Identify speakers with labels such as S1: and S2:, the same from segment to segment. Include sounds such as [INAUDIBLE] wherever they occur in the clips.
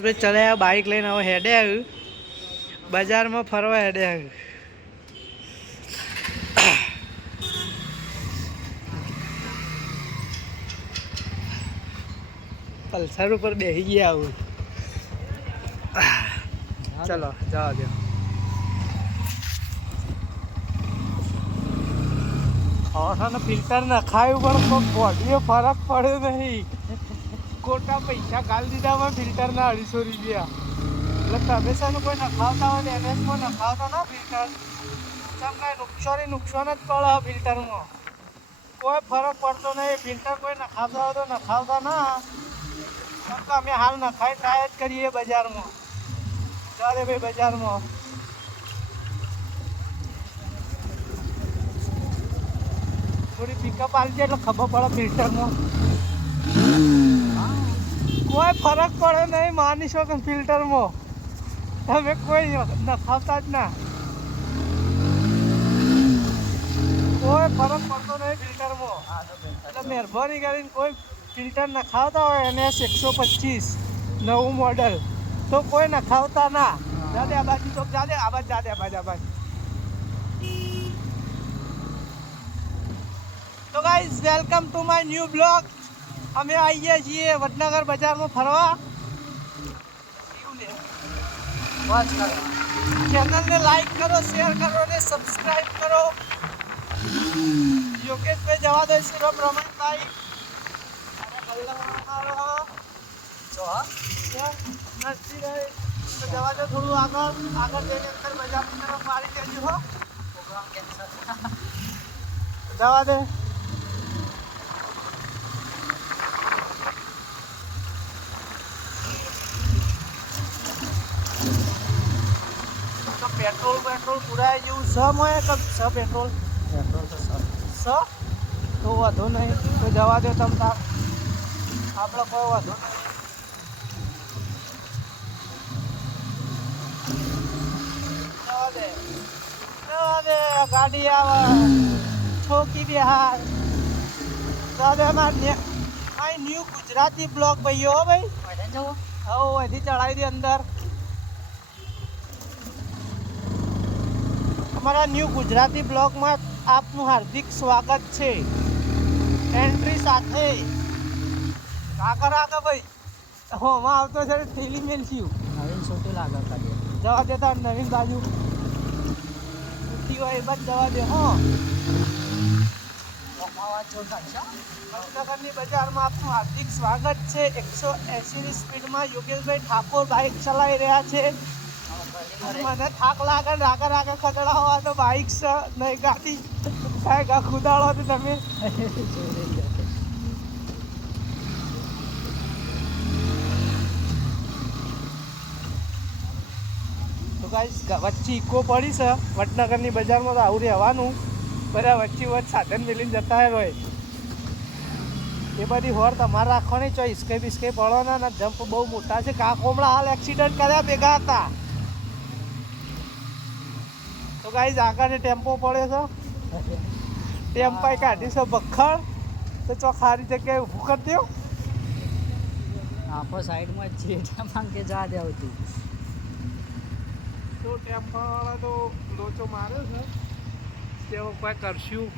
S1: ભાઈ ચલાયા બાઇક લઈને હવે હેડે આવ્યું. બજારમાં ફરવા હેડે આવ્યું. પલ્સર ઉપર બેસી ગયા આવું. ચલો, જવા દો હવાના ફિલ્ટર નખાયું પણ બોડીએ ફરક પડ્યો નહીં. ખોટા પૈસા ગાલ દીધા હોય ફિલ્ટરના અઢીસો રૂપિયા. એટલે તમે સાનું કોઈ નખાવતા હોય ને એનએસમાં નખાવતા ના ફિલ્ટર. ચમ કાંઈ નુકસાન નુકસાન જ પડે ફિલ્ટરમાં. કોઈ ફરક પડતો નહીં. ફિલ્ટર કોઈ નખાવતા હોય તો નખાવતા ના. કેમ કે અમે હાલ નખાઈ ટ્રાય જ કરીએ બજારમાં. ચાલે ભાઈ બજારમાં. થોડી પિકઅપ આવી જાય એટલે ખબર પડે ફિલ્ટરમાં. કોઈ ફરક પડે નહીં માની શકો ફિલ્ટરમાં. તમે કોઈ નખાવતા જ ના. કોઈ ફરક પડતો નહીં ફિલ્ટરમાં. એટલે મહેરબાની કરીને કોઈ ફિલ્ટર નખાવતા હોય એને એકસો પચીસ, નવું મોડલ. તો કોઈ નખાવતા ના. જાદે આ તો જાદે આ બાજુ જાદે આ બાજુ આ બાજુ. તો guys welcome to my new blog અમે આવીએ છીએ વડનગર બજારમાં ફરવા. ચેનલને લાઈક કરો શેર કરો અને સબસ્ક્રાઈબ કરો. યોગેશભાઈ જવા દે શિરો પ્રમાણભાઈ જવા દે થોડું આગળ. આગળ જઈને અંદર બજાર તરફ મારી દેજો હો. જવા દે તો પેટ્રોલ પુરાય જેવું સ મળે કે સ પેટ્રોલ? પેટ્રોલ તો સ. તો વાંધો નહીં. તો જવા દો તમ તાર આપણે કોઈ વાંધો નહીં. દે. દે. ગાડી આવે. ઠોકી બિહાર. હાર દે અમારે આ ન્યૂ ગુજરાતી બ્લોક ભાઈઓ હો ભાઈ. હવે અહીંથી ચડાવી દે અંદર. અમારા ન્યૂ ગુજરાતી બ્લોગમાં આપનું હાર્દિક સ્વાગત છે. એન્ટ્રી સાથે. આગળ આગળ ભાઈ હોમાં આવતો છે થેલી મેલ થયું.
S2: નવીન લાગે કરે
S1: જવા દેતા નવીન બાજુ. ઉઠી હોય એ બાજુ જવા દે હો. વડનગરની બજારમાં આપનું હાર્દિક સ્વાગત છે. એકસો એંસીની સ્પીડમાં યોગેશભાઈ ઠાકોર બાઇક ચલાવી રહ્યા છે. મને થાક લાગે રાગે ખતરા હોવા તો બાઇક છે, નહીં ગાડી. કાંઈ ગા ખુદાડો તો તમે. તો ગાઈસ વચ્ચે ઇકો પડી છે. વડનગરની બજારમાં તો આવું રહેવાનું. બધા વચ્ચે વચ્ચે સાધન મેલીને જતા હોય એ બધી હોર તમારે રાખવાની ચોઈ ઇસ્કે બિસ્કે પડવાના ને જમ્પ બહુ મોટા છે. કા કોમળા હાલ એક્સિડન્ટ કર્યા, ભેગા હતા. ગાઈઝ આગળ ટેમ્પો પડ્યો છે. ટેમ્પાઈ કાઢી છે બખડ તો ચો ખારી જગ્યાએ ઊભું કરી દો
S2: આપણો સાઈડમાં જ છે એટલા માંગે જા દે આવતી.
S1: તો ટેમ્પાવાળા તો લોચો માર્યો છે. તેઓ કોઈ કરશું.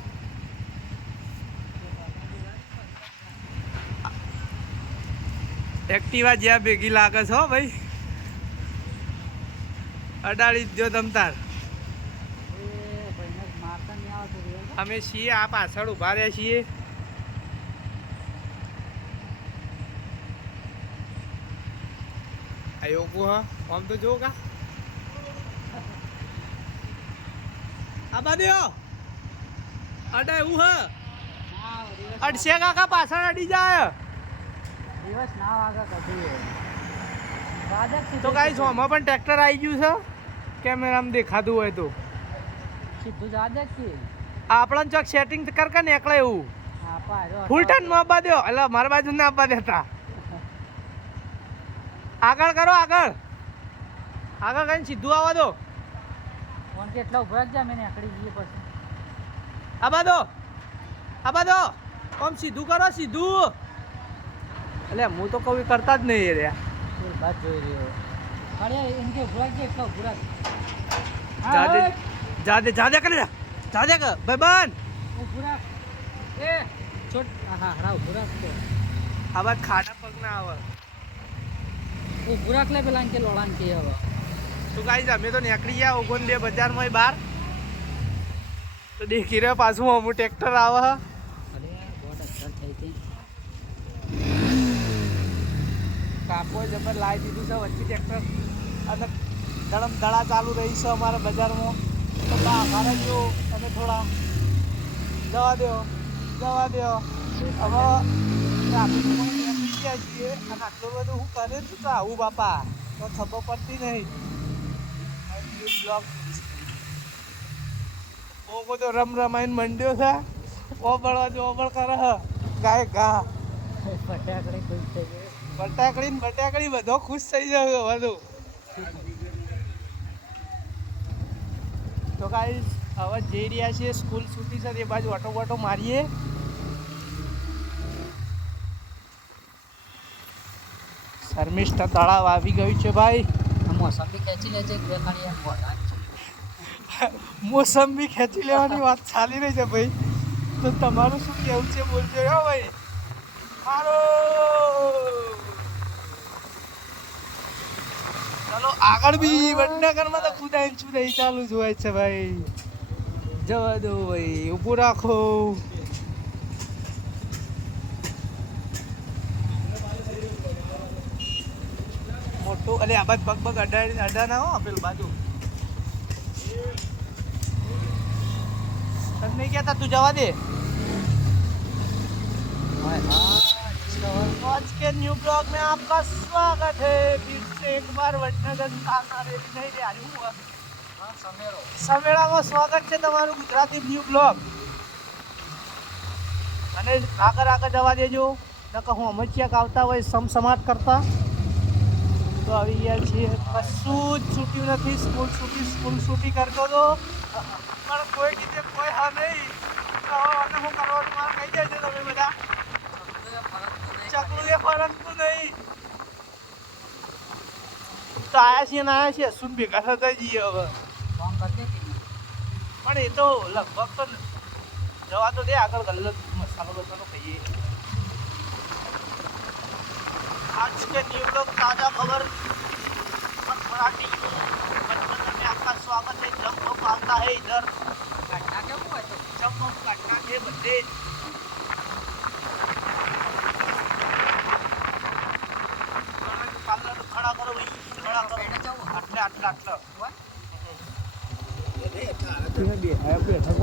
S1: એક્ટિવા જ્યાં ભેગી લાગે છે હો ભાઈ. અડાડી જો તમતાર
S2: એ ભાઈને મારતા નહીં આવતું real માં.
S1: અમે છીએ આ પાછળ ઊભા રહ્યા છીએ. આ યોગુ હા? આમ તો જો કા? આ બાદ્યો અડા હ
S2: ના,
S1: અડશે કાકા પાછળ અડી જાય.
S2: દિવસ ના વાગે કદી.
S1: તો ગાઈસ
S2: સીધું.
S1: આમાં પણ ટ્રેક્ટર આવી ગયું છે. કેમેરામાં દેખાતું હોય તો.
S2: સીધું જા દે કે
S1: આપણને ચોક સેટિંગ કર કે એકલા એવું. ફૂલ ટન નો આપવા દો. એટલે મારા બાજુ ના આપવા દેતા. આગળ કરો આગળ. આગળ કઈ સીધું આવવા દો.
S2: ફોન કેટલા ઊભા જ જા મેં આકડી જઈએ પછી.
S1: આબા દો. આબા દો. આમ સીધું કરો સીધું. એટલે હું તો કવિ કરતા જ નહીં રે
S2: તું એ બાદ જોઈ રહ્યો? અરે એમ કે ભૂરાક કે એટલો ભૂરાક
S1: જાદે જાદે જાદે કરી જાદે કર ભાઈ બન.
S2: ઓ ભૂરાક એ છોટ હા હા કે
S1: આ બાદ ખાડા પગ ના આવે.
S2: ઓ ભૂરાક લે પેલા કે લોળાન કે હવે.
S1: તો ગાઈઝ અમે તો નીકળી ગયા ઓગણ બે બજારમાં બહાર તો દેખી રહ્યો પાછું અમુક ટ્રેક્ટર આવે.
S2: અરે બોટ અસર થઈ હતી
S1: કાકો જબર લાવી દીધું છે વચ્ચે ટ્રેક્ટર. અને ધડમ ધડા ચાલુ રહી છે અમારા બજારમાં. બા અમારા જો તમે થોડા જવા દો જવા દો. હવે ગયા છીએ અને આટલું બધું હું કરે છું તો આવું બાપા તો ખબર પડતી નહીં. બ્લોક ઓગો તો રમ રમાઈને મંડ્યો છે. ઓબળવા જો ઓબળ કરે હ ગાય ગા [LAUGHS]
S2: ફટાકડે ખુશ થઈ ગયો
S1: બટાકડી બટાકડી બધો ખુશ થઈ જાય બધું તો ગાઈસ હવે જઈ રહ્યા છીએ સ્કૂલ સુધી છે એ બાજુ ઓટો વોટો મારીએ. શર્મિષ્ઠા તળાવ આવી ગયું છે ભાઈ.
S2: મોસંબી ખેંચી લેજે છે
S1: મોસંબી ખેંચી લેવાની વાત ચાલી રહી છે ભાઈ. તો તમારું શું કેવું છે બોલજો ભાઈ. મારો! ચાલો, આગળ બી વડનગરમાં તો કુદાઈ ચુદાઈ ચાલુ જ હોય છે ભાઈ. જવા દો ભાઈ, ઊભું રાખો. મોટું, અલે, આ બાજુ પગ પગ અડાડી અડા ના હો પેલું બાજુ. તમને કહેતા તું જવા દે. तो आज के न्यू ब्लॉग में आपका स्वागत है फिर से एक बार वडनगर આના રેલી નહીં રે હારી હું
S2: હા સમેરો
S1: સમેળામાં સ્વાગત છે તમારું ગુજરાતી ન્યૂ બ્લોગ અને આગળ આગળ જવા દેજો નકર હું અમચ્યાક આવતા હોય સમસમાટ કરતા તો આવી ગયા છીએ કશું જ છૂટ્યું નથી સ્કૂલ છૂટી સ્કૂલ છૂટી કરતો તો પણ કોઈ રીતે કોઈ હા નહીં તો હવે આને શું કરવાનું મારે કહી દેજો તમે બધા ચકલું એ ફરકતું નહીં તો આયા છીએ ને આયા છીએ સુન ભેગા થતા જઈએ હવે
S2: ફોન કરી દે
S1: પણ એ તો લગભગ તો જવા તો દે આગળ ગલ્લો મસાલો બસાલો ખાઈએ आज के न्यू लोग ताज़ा खबर मराठी बचपन में आपका स्वागत है जब हम आता है इधर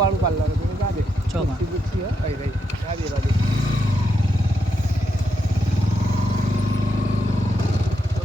S1: બેઠક વાળું પાર્લર તમે જા દે
S2: ચોમાં.
S1: ખુરશી બુરશી હે? અહીં રહી. જા દે, જા દે. તો